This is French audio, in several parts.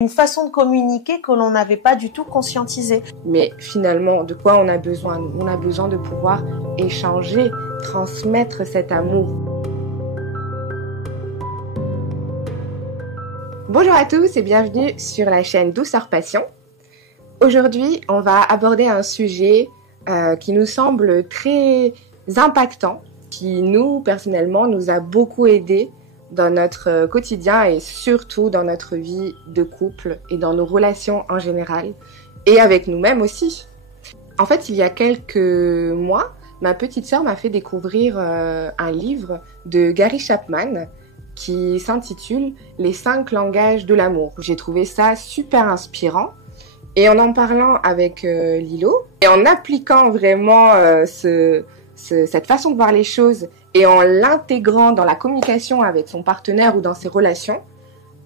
Une façon de communiquer que l'on n'avait pas du tout conscientisée. Mais finalement, de quoi on a besoin? On a besoin de pouvoir échanger, transmettre cet amour. Bonjour à tous et bienvenue sur la chaîne Douceur Passion. Aujourd'hui, on va aborder un sujet qui nous semble très impactant, qui nous, personnellement, nous a beaucoup aidés dans notre quotidien et surtout dans notre vie de couple et dans nos relations en général et avec nous-mêmes aussi. En fait, il y a quelques mois, ma petite sœur m'a fait découvrir un livre de Gary Chapman qui s'intitule « Les 5 langages de l'amour ». J'ai trouvé ça super inspirant et en parlant avec Lilo et en appliquant vraiment cette façon de voir les choses et en l'intégrant dans la communication avec son partenaire ou dans ses relations,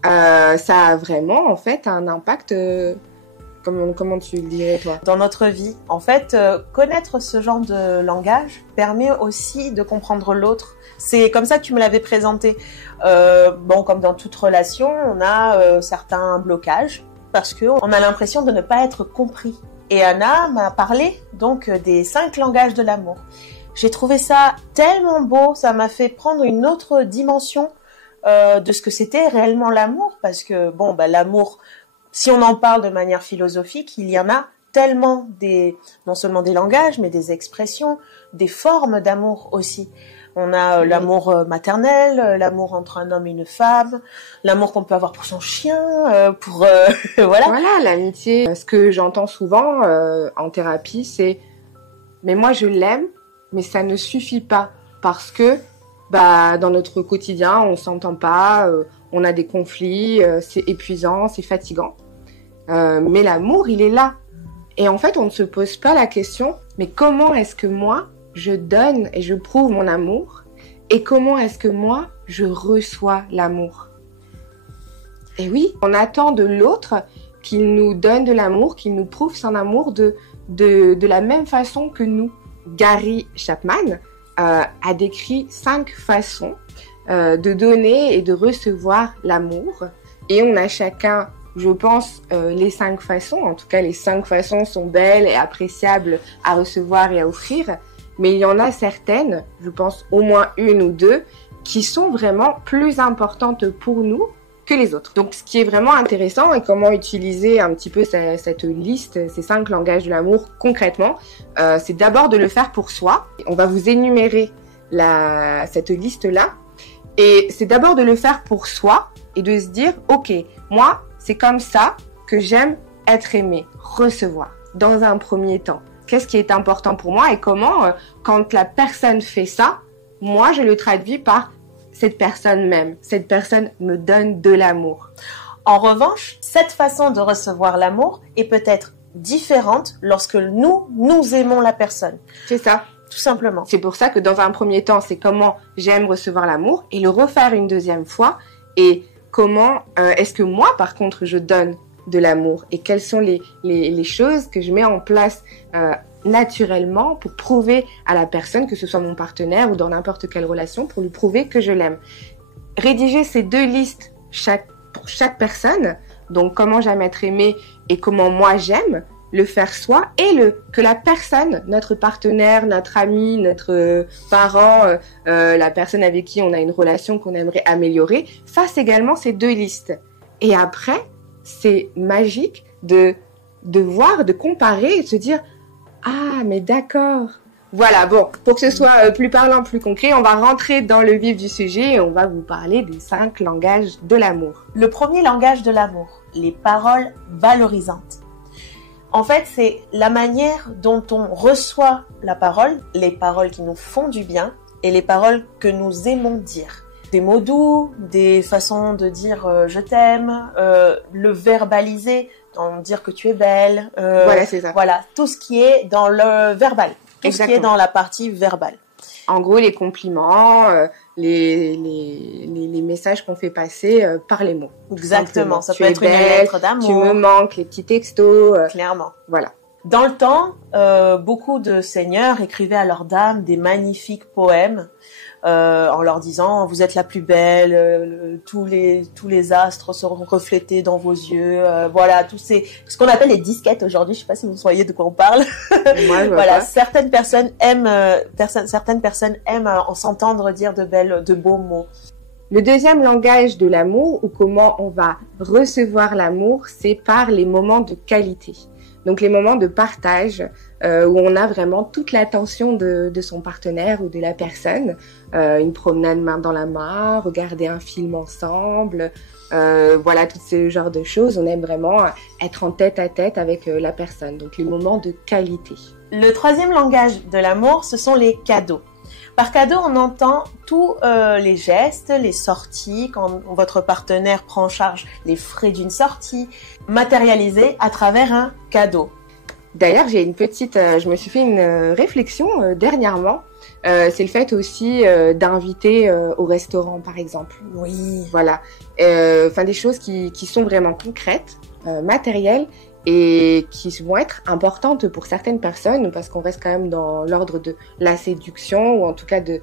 ça a vraiment en fait un impact, comment tu le dirais toi? Dans notre vie, en fait, connaître ce genre de langage permet aussi de comprendre l'autre. C'est comme ça que tu me l'avais présenté. Comme dans toute relation, on a certains blocages parce qu'on a l'impression de ne pas être compris. Et Anna m'a parlé donc des 5 langages de l'amour. J'ai trouvé ça tellement beau, ça m'a fait prendre une autre dimension de ce que c'était réellement l'amour, parce que l'amour, si on en parle de manière philosophique, il y en a tellement non seulement des langages, mais des expressions, des formes d'amour aussi. On a l'amour maternel, l'amour entre un homme et une femme, l'amour qu'on peut avoir pour son chien, voilà. Voilà, l'amitié. Ce que j'entends souvent en thérapie, c'est « mais moi je l'aime ». Mais ça ne suffit pas parce que dans notre quotidien, on s'entend pas, on a des conflits, c'est épuisant, c'est fatigant. Mais l'amour, il est là. Et en fait, on ne se pose pas la question, mais comment est-ce que moi, je donne et je prouve mon amour? Et comment est-ce que moi, je reçois l'amour? Et oui, on attend de l'autre qu'il nous donne de l'amour, qu'il nous prouve son amour de la même façon que nous. Gary Chapman a décrit 5 façons de donner et de recevoir l'amour. Et on a chacun, je pense, les 5 façons. En tout cas, les 5 façons sont belles et appréciables à recevoir et à offrir. Mais il y en a certaines, je pense au moins 1 ou 2, qui sont vraiment plus importantes pour nous que les autres. Donc, ce qui est vraiment intéressant et comment utiliser un petit peu cette liste, ces 5 langages de l'amour concrètement, c'est d'abord de le faire pour soi. On va vous énumérer cette liste-là. Et c'est d'abord de le faire pour soi et de se dire, ok, moi, c'est comme ça que j'aime être aimé, recevoir, dans un premier temps. Qu'est-ce qui est important pour moi et comment, quand la personne fait ça, moi, je le traduis par cette personne m'aime, cette personne me donne de l'amour. En revanche, cette façon de recevoir l'amour est peut-être différente lorsque nous aimons la personne. C'est ça. Tout simplement. C'est pour ça que dans un premier temps, c'est comment j'aime recevoir l'amour et le refaire une deuxième fois et comment est-ce que moi, par contre, je donne de l'amour et quelles sont les choses que je mets en place naturellement pour prouver à la personne, que ce soit mon partenaire ou dans n'importe quelle relation, pour lui prouver que je l'aime. Rédiger ces 2 listes pour chaque personne, donc comment j'aime être aimée et comment moi j'aime, le faire soi et que la personne, notre partenaire, notre ami, notre parent, la personne avec qui on a une relation qu'on aimerait améliorer, fasse également ces 2 listes. Et après, c'est magique de voir, de comparer et de se dire « Ah, mais d'accord !» Voilà, bon, pour que ce soit plus parlant, plus concret, on va rentrer dans le vif du sujet et on va vous parler des 5 langages de l'amour. Le premier langage de l'amour, les paroles valorisantes. En fait, c'est la manière dont on reçoit la parole, les paroles qui nous font du bien et les paroles que nous aimons dire. Des mots doux, des façons de dire je t'aime, le verbaliser, dire que tu es belle. Voilà, c'est ça. Voilà, tout ce qui est dans le verbal, tout Exactement. Ce qui est dans la partie verbale. En gros, les compliments, les messages qu'on fait passer par les mots. Exactement, ça peut tu être es une belle, lettre d'amour. Tu me manques, les petits textos. Clairement. Voilà. Dans le temps, beaucoup de seigneurs écrivaient à leurs dames des magnifiques poèmes en leur disant vous êtes la plus belle, tous les astres seront reflétés dans vos yeux, voilà, ce qu'on appelle les disquettes aujourd'hui. Je sais pas si vous voyez de quoi on parle. Moi, voilà, certaines personnes aiment en s'entendre dire de beaux mots. Le deuxième langage de l'amour, ou comment on va recevoir l'amour, c'est par les moments de qualité. Donc les moments de partage où on a vraiment toute l'attention de son partenaire ou de la personne. Une promenade main dans la main, regarder un film ensemble, voilà, tout ce genre de choses. On aime vraiment être en tête à tête avec la personne. Donc les moments de qualité. Le troisième langage de l'amour, ce sont les cadeaux. Par cadeau, on entend tous les gestes, les sorties, quand votre partenaire prend en charge les frais d'une sortie, matérialisés à travers un cadeau. D'ailleurs, je me suis fait une réflexion dernièrement. C'est le fait aussi d'inviter au restaurant, par exemple. Oui. Voilà. Enfin, des choses qui sont vraiment concrètes, matérielles, et qui vont être importantes pour certaines personnes parce qu'on reste quand même dans l'ordre de la séduction ou en tout cas de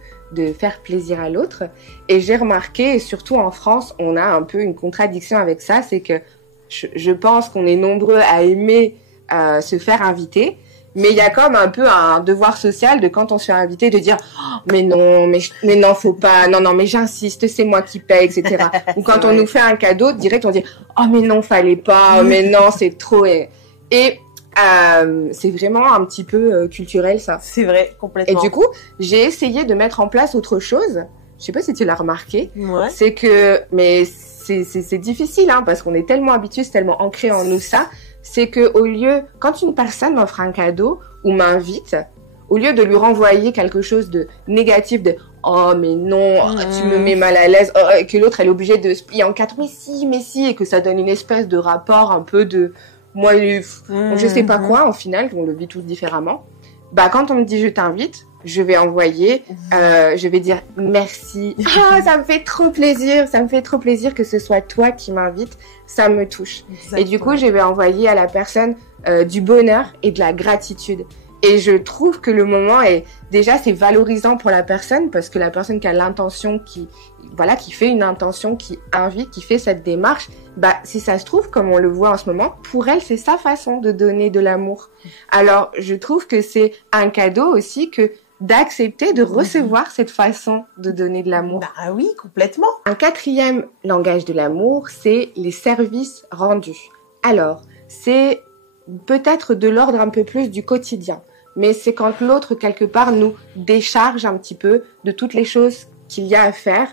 faire plaisir à l'autre. Et j'ai remarqué, et surtout en France, on a un peu une contradiction avec ça, c'est que je pense qu'on est nombreux à aimer se faire inviter, mais il y a comme un peu un devoir social de quand on se fait inviter de dire oh, mais non faut pas, non mais j'insiste, c'est moi qui paye, etc. Ou quand on nous fait un cadeau direct on dit oh mais non fallait pas, mais non c'est trop, et c'est vraiment un petit peu culturel ça. C'est vrai, complètement. Et du coup j'ai essayé de mettre en place autre chose. Je sais pas si tu l'as remarqué. Ouais. C'est que c'est difficile parce qu'on est tellement habitué, c'est tellement ancré en nous ça. C'est que quand une personne m'offre un cadeau ou m'invite, au lieu de lui renvoyer quelque chose de négatif, de oh mais non, tu me mets mal à l'aise, et que l'autre elle est obligée de se plier en quatre, mais si, et que ça donne une espèce de rapport un peu de moi, je sais pas quoi, au final, on le vit tous différemment. Bah quand on me dit je t'invite, je vais envoyer, je vais dire merci. Ça me fait trop plaisir que ce soit toi qui m'invite, ça me touche. Exactement. Et du coup, je vais envoyer à la personne du bonheur et de la gratitude. Et je trouve que le moment c'est valorisant pour la personne parce que la personne qui a l'intention, qui fait une intention, qui invite, qui fait cette démarche, si ça se trouve, comme on le voit en ce moment, pour elle, c'est sa façon de donner de l'amour. Alors, je trouve que c'est un cadeau aussi d'accepter de recevoir cette façon de donner de l'amour. Bah oui, complètement. Un quatrième langage de l'amour, c'est les services rendus. Alors, c'est peut-être de l'ordre un peu plus du quotidien, mais c'est quand l'autre, quelque part, nous décharge un petit peu de toutes les choses qu'il y a à faire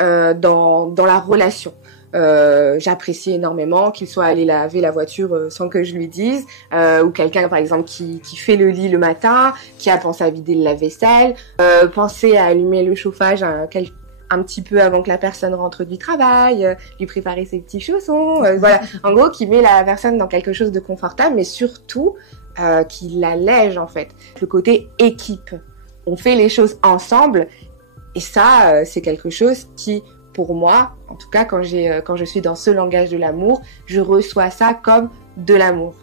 dans la relation. J'apprécie énormément qu'il soit allé laver la voiture sans que je lui dise, ou quelqu'un par exemple qui fait le lit le matin, qui a pensé à vider le lave-vaisselle, penser à allumer le chauffage un petit peu avant que la personne rentre du travail, lui préparer ses petits chaussons, voilà, en gros qui met la personne dans quelque chose de confortable, mais surtout qui l'allège en fait. Le côté équipe, on fait les choses ensemble, et ça c'est quelque chose qui, pour moi, en tout cas quand je suis dans ce langage de l'amour, je reçois ça comme de l'amour.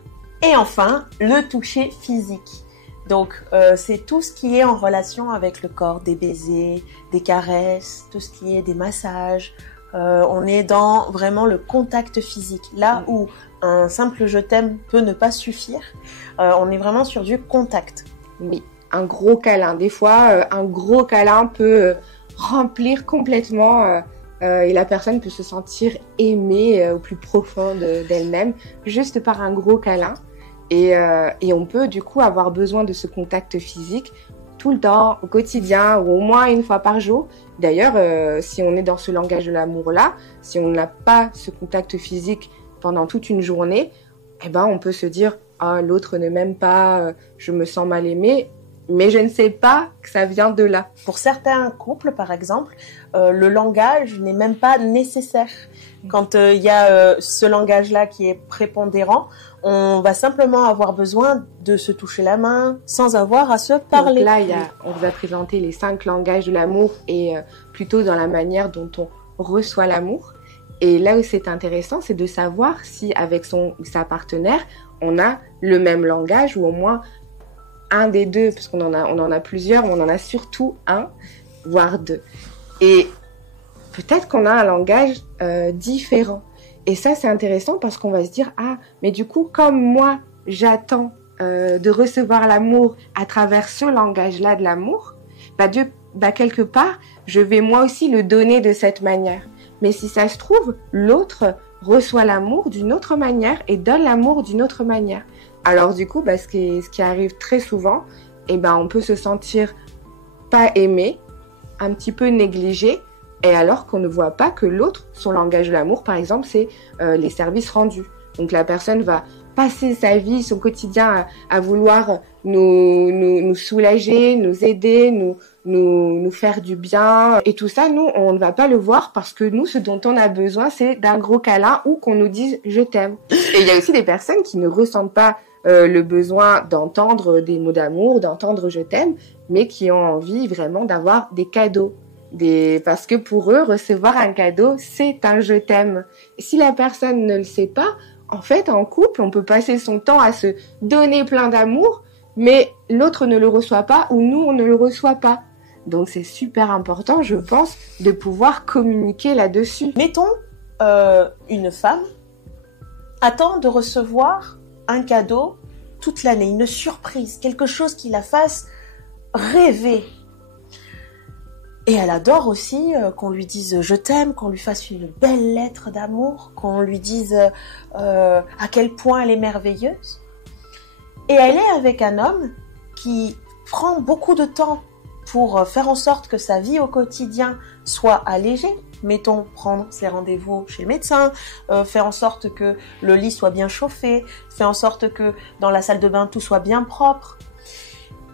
Et enfin, le toucher physique. Donc, c'est tout ce qui est en relation avec le corps, des baisers, des caresses, tout ce qui est des massages. On est dans vraiment le contact physique. Là où un simple je t'aime peut ne pas suffire, on est vraiment sur du contact. Oui, un gros câlin. Des fois, un gros câlin peut remplir complètement et la personne peut se sentir aimée au plus profond d'elle-même juste par un gros câlin. Et on peut du coup avoir besoin de ce contact physique tout le temps, au quotidien, ou au moins une fois par jour. D'ailleurs, si on est dans ce langage de l'amour-là, si on n'a pas ce contact physique pendant toute une journée, on peut se dire « Ah, l'autre ne m'aime pas, je me sens mal aimée », mais je ne sais pas que ça vient de là. Pour certains couples, par exemple, le langage n'est même pas nécessaire. Quand il y a ce langage-là qui est prépondérant, on va simplement avoir besoin de se toucher la main sans avoir à se parler. Donc là, on vous a présenté les 5 langages de l'amour et plutôt dans la manière dont on reçoit l'amour. Et là où c'est intéressant, c'est de savoir si avec sa partenaire, on a le même langage ou au moins un des deux, parce qu'on en a plusieurs, mais on en a surtout un. voire 2. Et peut-être qu'on a un langage différent. Et ça, c'est intéressant parce qu'on va se dire, ah, mais du coup, comme moi, j'attends de recevoir l'amour à travers ce langage-là de l'amour, quelque part, je vais moi aussi le donner de cette manière. Mais si ça se trouve, l'autre reçoit l'amour d'une autre manière et donne l'amour d'une autre manière. Alors du coup, ce qui arrive très souvent, on peut se sentir pas aimé, un petit peu négligé, et alors qu'on ne voit pas que l'autre, son langage de l'amour, par exemple, c'est les services rendus. Donc la personne va passer sa vie, son quotidien à vouloir nous soulager, nous aider, nous faire du bien. Et tout ça, nous, on ne va pas le voir parce que nous, ce dont on a besoin, c'est d'un gros câlin ou qu'on nous dise « je t'aime ». Et il y a aussi des personnes qui ne ressentent pas le besoin d'entendre des mots d'amour, d'entendre « je t'aime », mais qui ont envie vraiment d'avoir des cadeaux. Parce que pour eux, recevoir un cadeau, c'est un « je t'aime ». Et si la personne ne le sait pas, en fait, en couple, on peut passer son temps à se donner plein d'amour, mais l'autre ne le reçoit pas ou nous, on ne le reçoit pas. Donc, c'est super important, je pense, de pouvoir communiquer là-dessus. Mettons, une femme attend de recevoir un cadeau toute l'année, une surprise, quelque chose qui la fasse rêver. Et elle adore aussi qu'on lui dise « je t'aime », qu'on lui fasse une belle lettre d'amour, qu'on lui dise à quel point elle est merveilleuse. Et elle est avec un homme qui prend beaucoup de temps pour faire en sorte que sa vie au quotidien soit allégée. Mettons, prendre ses rendez-vous chez le médecin, faire en sorte que le lit soit bien chauffé, faire en sorte que dans la salle de bain tout soit bien propre.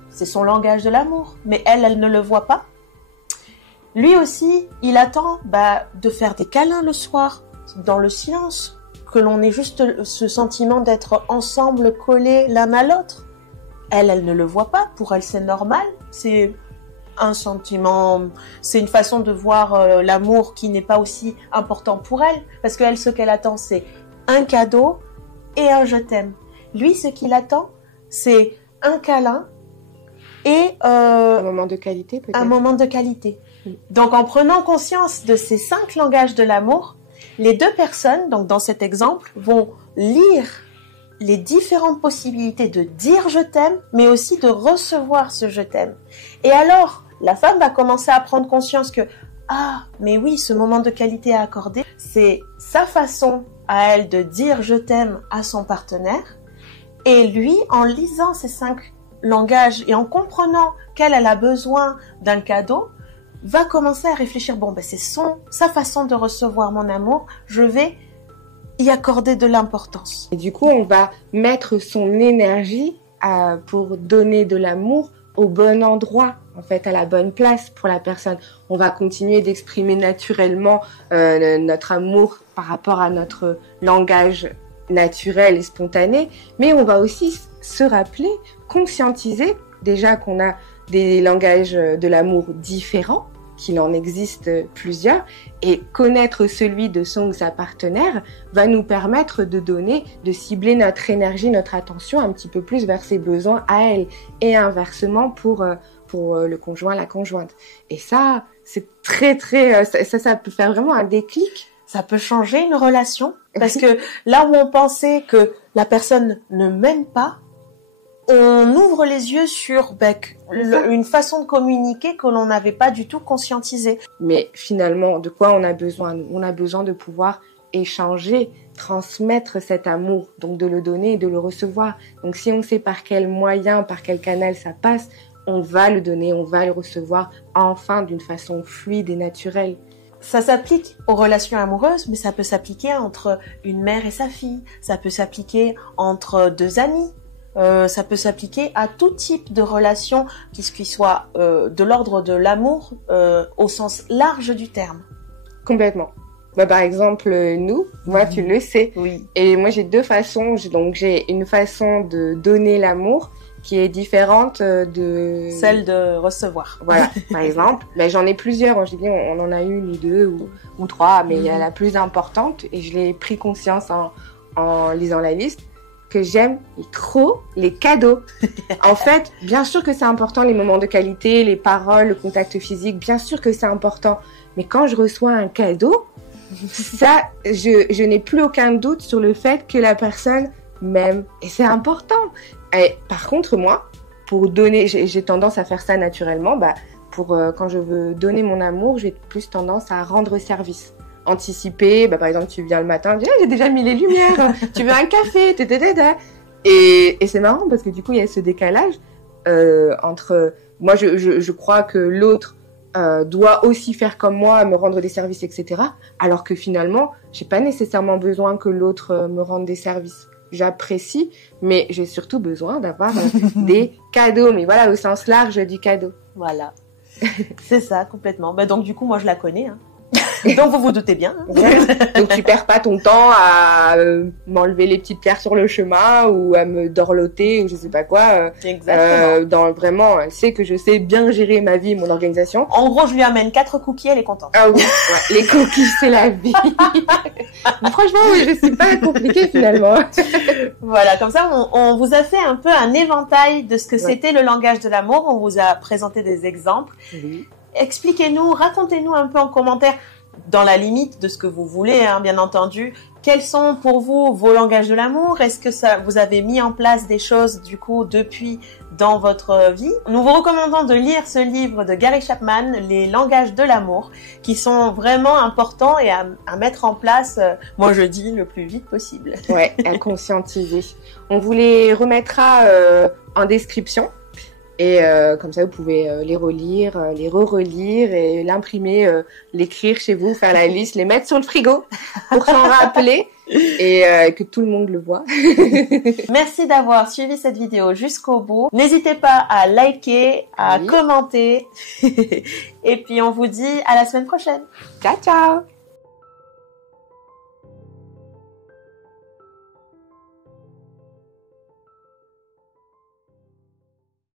C'est son langage de l'amour, mais elle ne le voit pas. Lui aussi, il attend de faire des câlins le soir, dans le silence, que l'on ait juste ce sentiment d'être ensemble, collés l'un à l'autre. Elle ne le voit pas, pour elle c'est normal, c'est un sentiment, c'est une façon de voir l'amour qui n'est pas aussi important pour elle, parce qu'elle, ce qu'elle attend, c'est un cadeau et un je t'aime. Lui, ce qu'il attend, c'est un câlin et un moment de qualité, peut-être. Un moment de qualité. Donc, en prenant conscience de ces 5 langages de l'amour, les 2 personnes, donc dans cet exemple, vont lire les différentes possibilités de dire je t'aime, mais aussi de recevoir ce je t'aime. Et alors, la femme va commencer à prendre conscience que mais oui, ce moment de qualité à accorder, c'est sa façon à elle de dire je t'aime à son partenaire. Et lui, en lisant ces 5 langages et en comprenant qu'elle a besoin d'un cadeau, va commencer à réfléchir, c'est sa façon de recevoir mon amour, je vais y accorder de l'importance. Et du coup, on va mettre son énergie pour donner de l'amour au bon endroit, en fait, à la bonne place pour la personne. On va continuer d'exprimer naturellement notre amour par rapport à notre langage naturel et spontané, mais on va aussi se rappeler, conscientiser déjà qu'on a des langages de l'amour différents, qu'il en existe plusieurs, et connaître celui de son ou sa partenaire va nous permettre de cibler notre énergie, notre attention un petit peu plus vers ses besoins à elle, et inversement pour le conjoint, la conjointe. Et ça, c'est très, très... ça peut faire vraiment un déclic. Ça peut changer une relation, parce que là où on pensait que la personne ne m'aime pas, on ouvre les yeux sur une façon de communiquer que l'on n'avait pas du tout conscientisée. Mais finalement, de quoi on a besoin? On a besoin de pouvoir échanger, transmettre cet amour, donc de le donner et de le recevoir. Donc si on sait par quel moyen, par quel canal ça passe, on va le donner, on va le recevoir enfin d'une façon fluide et naturelle. Ça s'applique aux relations amoureuses, mais ça peut s'appliquer entre une mère et sa fille, ça peut s'appliquer entre 2 amis. Ça peut s'appliquer à tout type de relation qui soit de l'ordre de l'amour au sens large du terme. Complètement. Par exemple, moi tu le sais. Oui. Et moi j'ai 2 façons. J'ai une façon de donner l'amour qui est différente de... Celle de recevoir. Voilà, par exemple. J'en ai plusieurs. Je dis, on en a 1 ou 2 ou 3, mais il y a la plus importante et je l'ai pris conscience en lisant la liste. que j'aime trop les cadeaux. En fait, bien sûr que c'est important les moments de qualité, les paroles, le contact physique, bien sûr que c'est important. Mais quand je reçois un cadeau, ça, je n'ai plus aucun doute sur le fait que la personne m'aime. Et c'est important. Et par contre, moi, pour donner, j'ai tendance à faire ça naturellement. Quand je veux donner mon amour, j'ai plus tendance à rendre service. Anticiper, par exemple, tu viens le matin, tu dis, j'ai déjà mis les lumières, tu veux un café, et c'est marrant parce que du coup, il y a ce décalage entre... Moi, je crois que l'autre doit aussi faire comme moi, me rendre des services, etc. Alors que finalement, j'ai pas nécessairement besoin que l'autre me rende des services. J'apprécie, mais j'ai surtout besoin d'avoir des cadeaux. Mais voilà, au sens large du cadeau. Voilà. C'est ça, complètement. Donc, du coup, moi, je la connais. Hein. Donc, vous vous doutez bien. Hein. Donc, tu perds pas ton temps à m'enlever les petites pierres sur le chemin ou à me dorloter ou je sais pas quoi. Exactement. Vraiment, elle sait que je sais bien gérer ma vie et mon organisation. En gros, je lui amène 4 cookies, elle est contente. Ah oui, ouais, les cookies, c'est la vie. Mais franchement, oui, je suis pas compliquée finalement. Voilà, comme ça, on vous a fait un peu un éventail de ce que c'était le langage de l'amour. On vous a présenté des exemples. Oui. Expliquez-nous, racontez-nous un peu en commentaire, dans la limite de ce que vous voulez, hein, bien entendu. Quels sont pour vous vos langages de l'amour? Est-ce que vous avez mis en place des choses, du coup, depuis dans votre vie? Nous vous recommandons de lire ce livre de Gary Chapman, Les langages de l'amour, qui sont vraiment importants et à mettre en place, moi je dis, le plus vite possible. Ouais, à conscientiser. On vous les remettra en description. Et comme ça, vous pouvez les relire, les re-relire et l'imprimer, l'écrire chez vous, faire la liste, les mettre sur le frigo pour s'en rappeler et que tout le monde le voit. Merci d'avoir suivi cette vidéo jusqu'au bout. N'hésitez pas à liker, à commenter. Et puis, on vous dit à la semaine prochaine. Ciao, ciao!